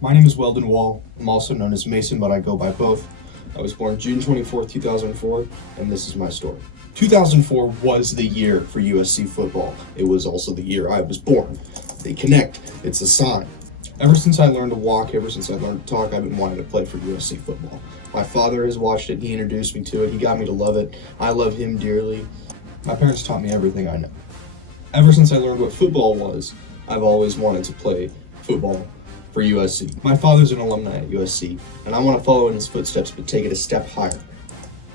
My name is Weldon Wall. I'm also known as Mason, but I go by both. I was born June 24th, 2004, and this is my story. 2004 was the year for USC football. It was also the year I was born. They connect. It's a sign. Ever since I learned to walk, ever since I learned to talk, I've been wanting to play for USC football. My father has watched it. He introduced me to it. He got me to love it. I love him dearly. My parents taught me everything I know. Ever since I learned what football was, I've always wanted to play football for USC. My father's an alumni at USC, and I want to follow in his footsteps, but take it a step higher.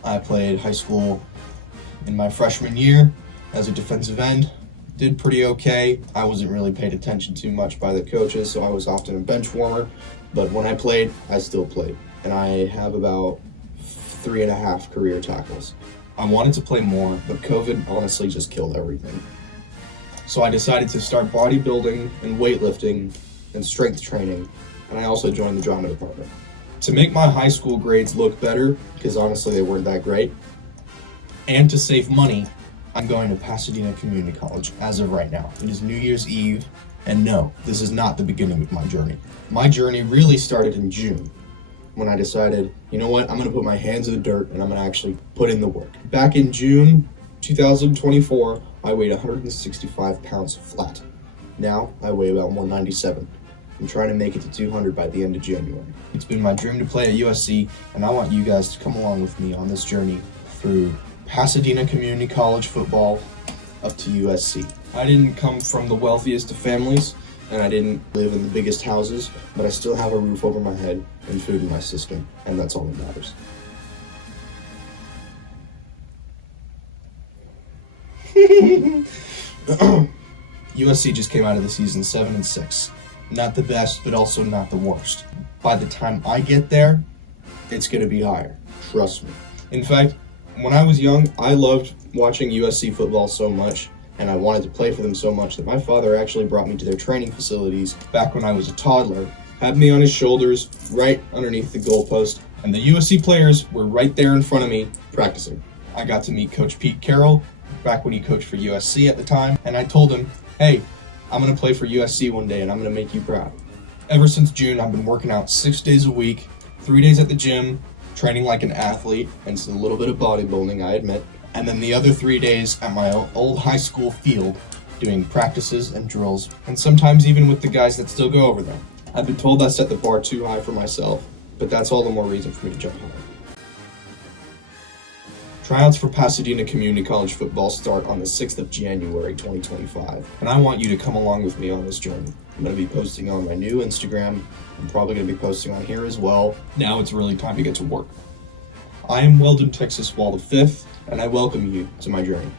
I played high school in my freshman year as a defensive end. Did pretty okay. I wasn't really paid attention to much by the coaches, so I was often a bench warmer. But when I played, I still played. And I have about 3.5 career tackles. I wanted to play more, but COVID honestly just killed everything. So I decided to start bodybuilding and weightlifting and strength training, and I also joined the drama department. To make my high school grades look better, because honestly they weren't that great, and to save money, I'm going to Pasadena Community College as of right now. It is New Year's Eve, and no, this is not the beginning of my journey. My journey really started in June, when I decided, you know what, I'm going to put my hands in the dirt and I'm going to actually put in the work. Back in June 2024, I weighed 165 pounds flat. Now I weigh about 197. I'm trying to make it to 200 by the end of January. It's been my dream to play at USC, and I want you guys to come along with me on this journey through Pasadena Community College football up to USC. I didn't come from the wealthiest of families, and I didn't live in the biggest houses, but I still have a roof over my head and food in my system, and that's all that matters. USC just came out of the season 7-6. Not the best, but also not the worst. By the time I get there, it's going to be higher. Trust me. In fact, when I was young, I loved watching USC football so much, and I wanted to play for them so much that my father actually brought me to their training facilities back when I was a toddler, had me on his shoulders right underneath the goalpost, and the USC players were right there in front of me practicing. I got to meet Coach Pete Carroll back when he coached for USC at the time, and I told him, hey, I'm going to play for USC one day and I'm going to make you proud. Ever since June, I've been working out 6 days a week, 3 days at the gym, training like an athlete, and it's a little bit of bodybuilding, I admit, and then the other 3 days at my old high school field doing practices and drills, and sometimes even with the guys that still go over there. I've been told I set the bar too high for myself, but that's all the more reason for me to jump higher. Tryouts for Pasadena Community College football start on the 6th of January 2025, and I want you to come along with me on this journey. I'm going to be posting on my new Instagram. I'm probably going to be posting on here as well. Now it's really time to get to work. I am Weldon Texas Wall V, and I welcome you to my journey.